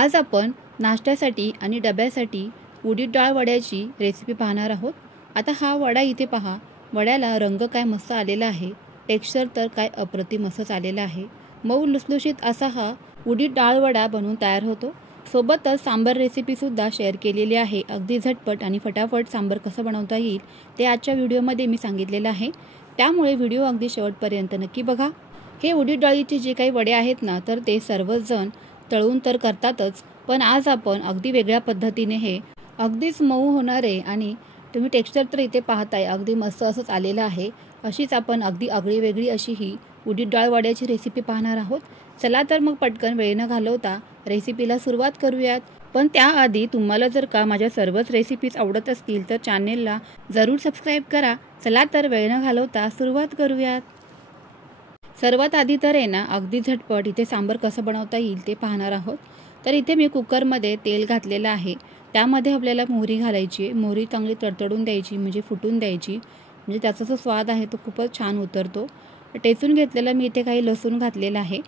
आज आपण नाश्त्यासाठी आणि डब्यासाठी उडीद डाळ वड्याची रेसिपी पाहणार आहोत। आता हा वडा इथे पहा, वड्याला रंग काय मस्त आलेला आहे, टेक्स्चर तर काय अप्रतिम असंच आलेलं आहे। मऊ लुसलुशीत असा हा उडीद डाळ वडा बनवून तयार होतो। सोबतच सांबर रेसिपी सुद्धा शेअर केलेली आहे। अगदी झटपट आणि फटाफट सांबर कसं बनवता येईल ते आजच्या व्हिडिओमध्ये मी सांगितलेलं आहे, त्यामुळे व्हिडिओ अगदी शेवटपर्यंत नक्की बघा। हे उडीद डाळीचे जे काही वडे आहेत ना, तर ते सर्वच जण तळून तर करतातच, पण आज आपण अगदी वेगळ्या पद्धतीने हे अगदीच मऊ होणारे आणि तुम्ही टेक्स्चर तर इथे पाहताय अगदी मस्त असंच आलेलं आहे। अशीच आपण अगदी आगळी-वेगळी अशी ही उडीद डाळ वड्याची रेसिपी पाहणार आहोत। चला तर मग पटकन वेळ न घालवता रेसिपीला सुरुवात करूयात। पण त्याआधी तुम्हाला जर का माझ्या सर्वच रेसिपीज आवडत असतील तर चॅनेलला जरूर सबस्क्राईब करा। चला तर वेळ न घालवता सुरुवात करूयात। सर्वात आधी तर आहे ना, अगदी झटपट इथे सांबर कसं बनवता येईल ते पाहणार आहोत। तर इथे मी कुकरमध्ये तेल घातलेलं आहे, त्यामध्ये आपल्याला मोहरी घालायची आहे। मोहरी चांगली तडतडून द्यायची, म्हणजे फुटून द्यायची, म्हणजे त्याचा जो स्वाद आहे तो खूपच छान उतरतो। टेचून घेतलेला मी इथे काही लसूण घातलेला आहे।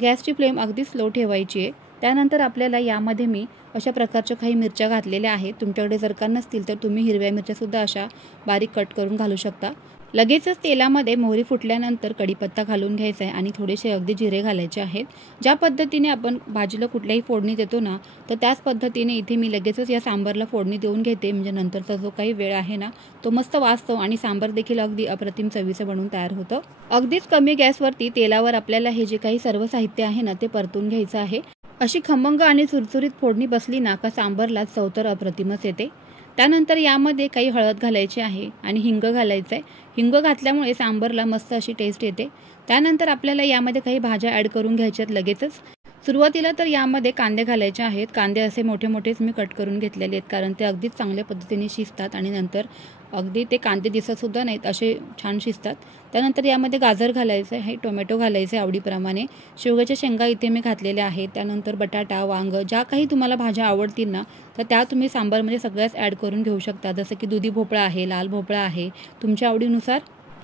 गॅसची फ्लेम अगदी स्लो ठेवायची आहे। त्यानंतर आपल्याला यामध्ये मी अशा प्रकारच्या काही मिरच्या घातलेल्या आहेत। तुमच्याकडे जर का नसतील तर तुम्ही हिरव्या मिरच्यासुद्धा अशा बारीक कट करून घालू शकता। लगेचच तेलामध्ये मोहरी फुटल्यानंतर कढीपत्ता घालून घ्यायचा आहे आणि थोडेसे अगदी जिरे घालायचे आहेत। ज्या पद्धतीने आपण भाजीला कुठल्याही फोडणी देतो ना, तर त्याच पद्धतीने इथे मी लगेचच या सांबारला फोडणी देऊन घेते, म्हणजे नंतरचा जो काही वेळ आहे ना तो मस्त वाचतो आणि सांबार देखील अगदी अप्रतिम चवीचं बनून तयार होतं। अगदीच कमी गॅसवरती तेलावर आपल्याला हे जे काही सर्व साहित्य आहे ना ते परतून घ्यायचं आहे। अशी खमंग आणि चुरचुरीत फोडणी बसली ना का सांबारला चव तर अप्रतिमच येते। त्यानंतर यामध्ये काही हळद घालायची आहे आणि हिंग घालायचं आहे। हिंग घातल्यामुळे सांबारला मस्त अशी टेस्ट येते। त्यानंतर आपल्याला यामध्ये काही भाज्या ॲड करून घ्यायच्यात लगेचच। सुरुवातीला तर यामध्ये कांदे घालायचे आहेत। कांदे असे मोठे मोठेच मी कट करून घेतलेले आहेत, कारण ते अगदीच चांगल्या पद्धतीने शिजतात आणि नंतर अगदी ते कांदे दिसतसुद्धा नाहीत असे छान शिजतात। त्यानंतर यामध्ये गाजर घालायचं आहे, टोमॅटो घालायचे आवडीप्रमाणे, शेवग्याच्या शेंगा इथे मी घातलेल्या आहेत। त्यानंतर बटाटा, वांग, ज्या काही तुम्हाला भाज्या आवडतील ना तर त्या तुम्ही सांबारमध्ये सगळ्याच ॲड करून घेऊ शकता। जसं की दुधी भोपळा आहे, लाल भोपळा आहे, तुमच्या आवडीनुसार।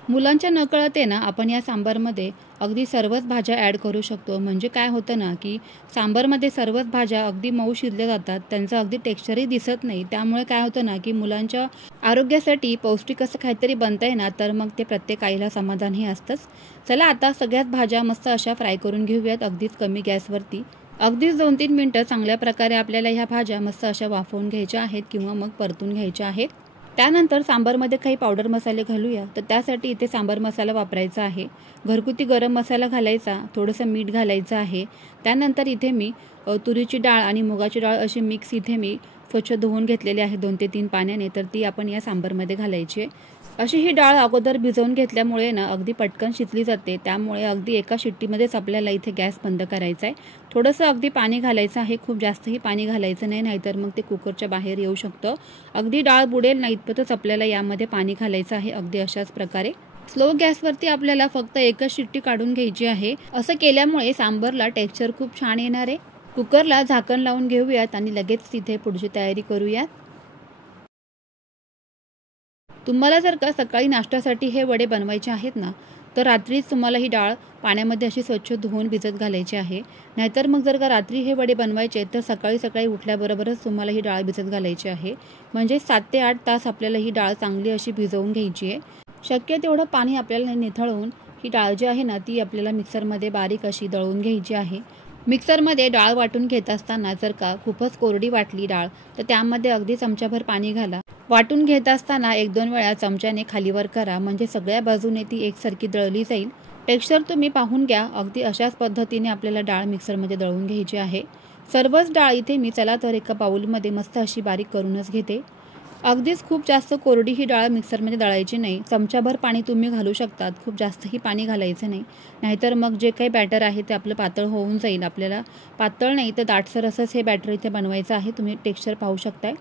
मुलांच्या नकळत आहे ना आपण या सांबारमध्ये अगदी सर्वच भाज्या ॲड करू शकतो। म्हणजे काय होतं ना की सांबारमध्ये सर्वच भाज्या अगदी मऊ शिजल्या जातात, त्यांचं अगदी टेक्स्चरही दिसत नाही। त्यामुळे काय होतं ना की मुलांच्या आरोग्यासाठी पौष्टिक असं काहीतरी बनतंय ना, तर मग ते प्रत्येक आईला समाधानही असतंच। चला आता सगळ्याच भाज्या मस्त अशा फ्राय करून घेऊयात अगदीच कमी गॅसवरती। अगदीच 2-3 मिनटं चांगल्या प्रकारे आपल्याला ह्या भाज्या मस्त अशा वाफवून घ्यायच्या आहेत किंवा मग परतून घ्यायच्या आहेत। त्यानंतर सांबारमध्ये काही पावडर मसाले घालूया। तर त्यासाठी इथे सांबार मसाला वापरायचा आहे, घरगुती गरम मसाला घालायचा, थोडंसं मीठ घालायचं आहे। त्यानंतर इथे मी तुरीची डाळ आणि मुगाची डाळ अशी मिक्स इथे मी स्वच्छ धुवून घेतलेली आहे 2 ते 3 पाण्याने, तर ती आपण या सांबारमध्ये घालायची आहे। अशी ही डाळ अगोदर भिजवून घेतल्यामुळे ना अगदी पटकन शिजली जाते, त्यामुळे अगदी एका शिट्टीमध्येच आपल्याला इथे गॅस बंद करायचा आहे। थोडंसं अगदी पाणी घालायचं आहे, खूप जास्तही पाणी घालायचं नाही, नाहीतर मग ते कुकरच्या बाहेर येऊ शकतं। अगदी डाळ बुडेल ना इतपतच आपल्याला यामध्ये पाणी घालायचं आहे, अगदी अशाच प्रकारे। स्लो गॅसवरती आपल्याला फक्त एकच शिट्टी काढून घ्यायची आहे। असं केल्यामुळे सांबारला टेक्स्चर खूप छान येणार आहे। कुकरला झाकण लावून घेऊयात आणि लगेच तिथे पुढची तयारी करूयात। तुम्हाला जर का सकाळी नाश्त्यासाठी हे वडे बनवायचे आहेत ना, तर रात्रीच तुम्हाला ही डाळ पाण्यामध्ये अशी स्वच्छ धुवून भिजत घालायची आहे। नाहीतर मग जर का रात्री हे वडे बनवायचे तर सकाळी सकाळी उठल्याबरोबरच तुम्हाला ही डाळ भिजत घालायची आहे, म्हणजे 7 ते 8 तास आपल्याला ही डाळ चांगली अशी भिजवून घ्यायची आहे। शक्य तेवढं पाणी आपल्याला निथळवून ही डाळ जी आहे ना ती आपल्याला मिक्सरमध्ये बारीक अशी दळून घ्यायची आहे। मिक्सरमध्ये डाळ वाटून घेत असताना जर का खूपच कोरडी वाटली डाळ तर त्यामध्ये अगदी चमचाभर पाणी घाला। वाटून घेत असताना 1-2 वेळा चमच्याने खालीवर करा, म्हणजे सगळ्या बाजूने ती एकसारखी दळली जाईल। टेक्स्चर तुम्ही पाहून घ्या, अगदी अशाच पद्धतीने आपल्याला डाळ मिक्सरमध्ये दळून घ्यायची आहे। सर्वच डाळ इथे मी चला तर एका बाउलमध्ये मस्त अशी बारीक करूनच घेते। अगदीच खूप जास्त कोरडी ही डाळ मिक्सरमध्ये दळायची नाही, चमचाभर पाणी तुम्ही घालू शकतात, खूप जास्तही पाणी घालायचं नाही, नाहीतर मग जे काही बॅटर आहे ते आपलं पातळ होऊन जाईल। आपल्याला पातळ नाही तर दाटसर असंच हे बॅटर इथे बनवायचं आहे, तुम्ही टेक्स्चर पाहू शकताय।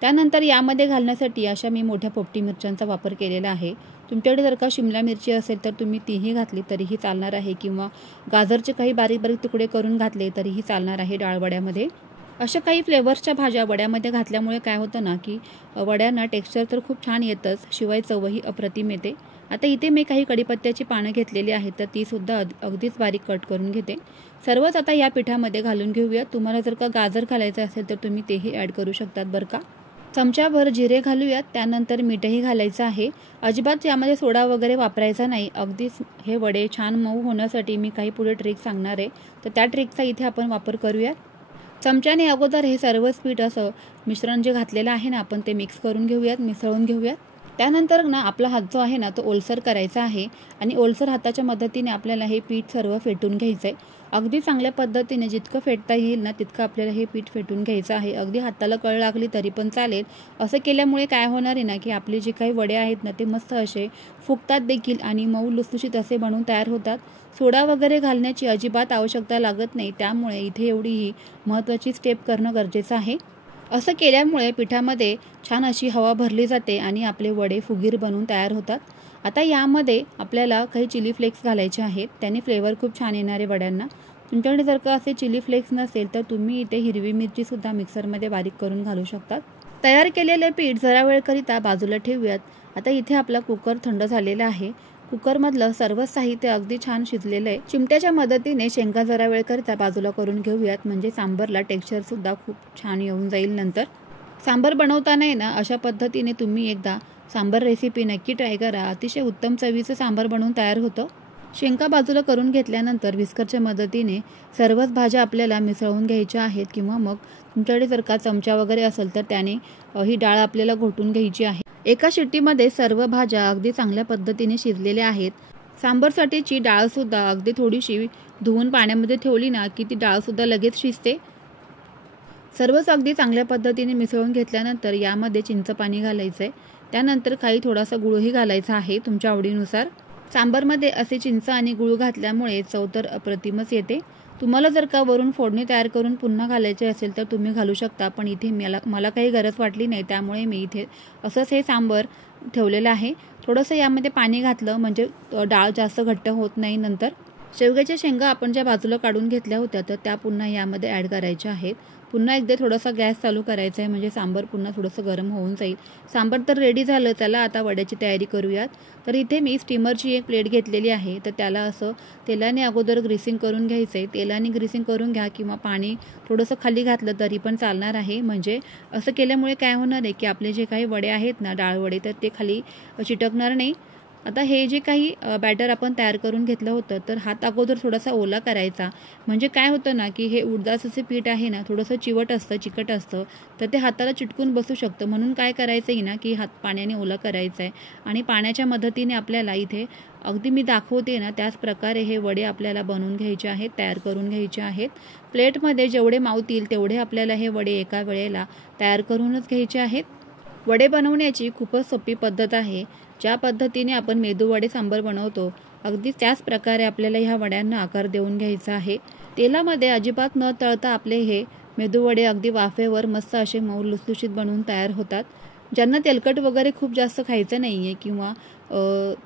त्यानंतर यामध्ये घालण्यासाठी अशा मी मोठ्या पोपटी मिरच्यांचा वापर केलेला आहे। तुमच्याकडे जर का शिमला मिरची असेल तर तुम्ही तीही घातली तरीही चालणार आहे, किंवा गाजरचे काही बारीक बारीक तुकडे करून घातले तरीही चालणार आहे डाळवड्यामध्ये। अशा काही फ्लेवर्सच्या भाज्या वड्यामध्ये घातल्यामुळे काय होतं ना की वड्यांना टेक्स्चर तर खूप छान येतंच, शिवाय चवही अप्रतिम येते. आता इथे मी काही कढीपत्त्याची पानं घेतलेली आहेत, तर तीसुद्धा अगदीच बारीक कट करून घेते. सर्वच आता या पिठामध्ये घालून घेऊयात. तुम्हाला जर का गाजर घालायचं असेल तर तुम्ही तेही ॲड करू शकतात बरं का. चमच्याभर जिरे घालूयात, त्यानंतर मीठही घालायचं आहे. अजिबात यामध्ये सोडा वगैरे वापरायचा नाही. अगदीच हे वडे छान मऊ होण्यासाठी मी काही पुढे ट्रिक सांगणार आहे, तर त्या ट्रिकचा इथे आपण वापर करूयात. चमच्याने अगोदर हे सर्वच पीठ असं मिश्रण जे घातलेलं आहे ना आपण ते मिक्स करून घेऊयात, मिसळून घेऊयात. त्यानंतर ना आपला हात जो आहे ना तो ओलसर करायचा आहे आणि ओलसर हाताच्या मदतीने आपल्याला हे पीठ सर्व फेटून घ्यायचं आहे. अगदी चांगल्या पद्धतीने जितकं फेटता येईल ना तितकं आपल्याला हे पीठ फेटून घ्यायचं आहे. अगदी हाताला कळ लागली तरी पण चालेल. असं केल्यामुळे काय होणार आहे ना की आपले जे काही वडे आहेत ना ते मस्त असे फुगतात देखील आणि मऊ लुसलुशीत असे बनवून तयार होतात. सोडा वगैरे घालण्याची अजिबात आवश्यकता लागत नाही, त्यामुळे इथे एवढी ही महत्त्वाची स्टेप करणं गरजेचं आहे. असं केल्यामुळे पिठामध्ये छान अशी हवा भरली जाते आणि आपले वडे फुगीर बनून तयार होतात. आता यामध्ये आपल्याला काही चिली फ्लेक्स घालायचे आहेत, त्याने फ्लेवर खूप छान येणार आहे वड्यांना. तुमच्याकडे जर का असे चिली फ्लेक्स नसेल तर तुम्ही इथे हिरवी मिरचीसुद्धा मिक्सरमध्ये बारीक करून घालू शकतात. तयार केलेले पीठ जरा वेळकरिता बाजूला ठेवूयात. आता इथे आपला कुकर थंड झालेला आहे. कुकरमधलं सर्व साहित्य अगदी छान शिजलेलं आहे. चिमट्याच्या मदतीने शेंगा जरा वेळकरिता बाजूला करून घेऊयात, म्हणजे सांबरला टेक्स्चरसुद्धा खूप छान येऊन जाईल. नंतर सांबर बनवताना ना अशा पद्धतीने तुम्ही एकदा सांबर रेसिपी नक्की ट्राय करा. अतिशय उत्तम चवीचं सांबर बनवून तयार होतं. शेंगा बाजूला करून घेतल्यानंतर विस्करच्या मदतीने सर्वच भाज्या आपल्याला मिसळून घ्यायच्या आहेत, किंवा मग तुमच्याकडे जर का चमचा वगैरे असेल तर त्याने ही डाळ आपल्याला घोटून घ्यायची आहे. एका शिट्टीमध्ये सर्व भाज्या अगदी चांगल्या पद्धतीने शिजलेल्या आहेत. सांबरसाठीची डाळसुद्धा अगदी थोडीशी धुवून पाण्यामध्ये ठेवली ना की ती डाळसुद्धा लगेच शिजते. सर्वच अगदी चांगल्या पद्धतीने मिसळून घेतल्यानंतर यामध्ये चिंच पाणी घालायचं आहे. त्यानंतर काही थोडासा गुळही घालायचा आहे तुमच्या आवडीनुसार. सांबरमध्ये असे चिंच आणि गुळ घातल्यामुळे चव तर अप्रतिमच येते. तुम्हाला जर का वरून फोडणी तयार करून पुन्हा घालायचे असेल तर तुम्ही घालू शकता, पण इथे मला काही गरज वाटली नाही, त्यामुळे मी इथे असंच हे सांबर ठेवलेलं आहे. थोडंसं यामध्ये पाणी घातलं म्हणजे डाळ जास्त घट्ट होत नाही. नंतर शेवग्याच्या शेंगा आपण ज्या बाजूला काढून घेतल्या होत्या तर त्या पुन्हा यामध्ये ॲड करायच्या आहेत. पुन्हा एकदा थोडासा गॅस चालू करायचा आहे, म्हणजे सांबर पुन्हा थोडंसं गरम होऊन जाईल. सांबर तर रेडी झालं. त्याला आता वड्याची तयारी करूयात. तर इथे मी स्टीमरची एक प्लेट घेतलेली आहे, तर त्याला असं तेलाने अगोदर ग्रीसिंग करून घ्यायचं आहे. तेलाने ग्रीसिंग करून घ्या किंवा पाणी थोडंसं खाली घातलं तरी पण चालणार आहे. म्हणजे असं केल्यामुळे काय होणार आहे की आपले जे काही वडे आहेत ना डाळ वडे, तर ते खाली चिटकणार नाही. आता हे जे काही बॅटर आपण तयार करून घेतलं होतं तर हात अगोदर थोडासा ओला करायचा. म्हणजे काय होतं ना की हे उडदाचं जे पीठ आहे ना थोडंसं चिवट असतं, चिकट असतं, तर ते हाताला चिटकून बसू शकतं. म्हणून काय करायचं आहे ना की हात पाण्याने ओला करायचा आहे आणि पाण्याच्या मदतीने आपल्याला इथे अगदी मी दाखवते ना त्याच प्रकारे हे वडे आपल्याला बनवून घ्यायचे आहेत, तयार करून घ्यायचे आहेत. प्लेटमध्ये जेवढे मावतील तेवढे आपल्याला हे वडे एका वेळेला तयार करूनच घ्यायचे आहेत. वडे बनवण्याची खूपच सोपी पद्धत आहे. ज्या पद्धतीने आपण मेदूवडे सांबर बनवतो अगदी त्याच प्रकारे आपल्याला ह्या वड्यांना आकार देऊन घ्यायचा आहे. तेलामध्ये अजिबात न तळता आपले हे मेदूवडे अगदी वाफेवर मस्त असे मऊ लुसलुशीत बनवून तयार होतात. ज्यांना तेलकट वगैरे खूप जास्त खायचं नाही आहे किंवा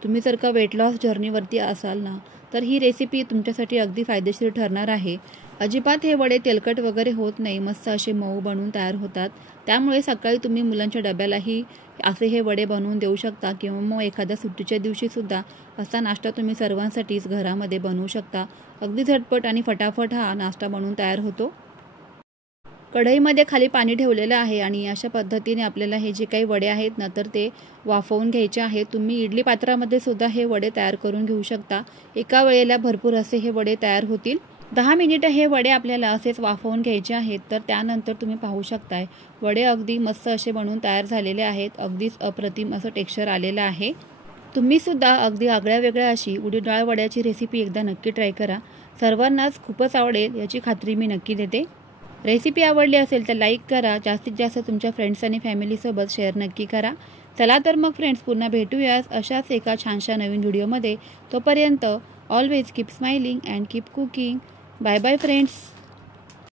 तुम्ही जर का वेट लॉस जर्नीवरती असाल ना तर ही रेसिपी तुमच्यासाठी अगदी फायदेशीर ठरणार आहे. अजिबात हे वडे तेलकट वगैरे होत नाही, मस्त असे मऊ बनवून तयार होतात. त्यामुळे सकाळी तुम्ही मुलांच्या डब्यालाही असे हे वडे बनवून देऊ शकता किंवा मग एखाद्या सुट्टीच्या दिवशीसुद्धा असा नाश्ता तुम्ही सर्वांसाठीच घरामध्ये बनवू शकता. अगदी झटपट आणि फटाफट हा नाश्ता बनवून तयार होतो. कढईमध्ये खाली पाणी ठेवलेलं आहे आणि अशा पद्धतीने आपल्याला हे जे काही वडे आहेत ना तर ते वाफवून घ्यायचे आहेत. तुम्ही इडली पात्रामध्ये सुद्धा हे वडे तयार करून घेऊ शकता. एका वेळेला भरपूर असे हे वडे तयार होतील. 10 मिनिटं हे वडे आपल्याला असेच वाफवून घ्यायचे आहेत. तर त्यानंतर तुम्ही पाहू शकताय वडे अगदी मस्त असे बनवून तयार झालेले आहेत. अगदीच अप्रतिम असं टेक्स्चर आलेलं आहे. तुम्ही सुद्धा अगदी आगळ्या वेगळ्या अशी उडीद डाळ वड्याची रेसिपी एकदा नक्की ट्राय करा. सर्वांनाच खूपच आवडेल याची खात्री मी नक्की देते. रेसिपी आवडली असेल तर लाईक करा. जास्तीत जास्त तुमच्या फ्रेंड्स आणि फॅमिलीसोबत शेअर नक्की करा. चला तर मग फ्रेंड्स पुन्हा भेटूयाच अशाच एका छानशा नवीन व्हिडिओमध्ये. तोपर्यंत always keep smiling and keep cooking. Bye bye friends.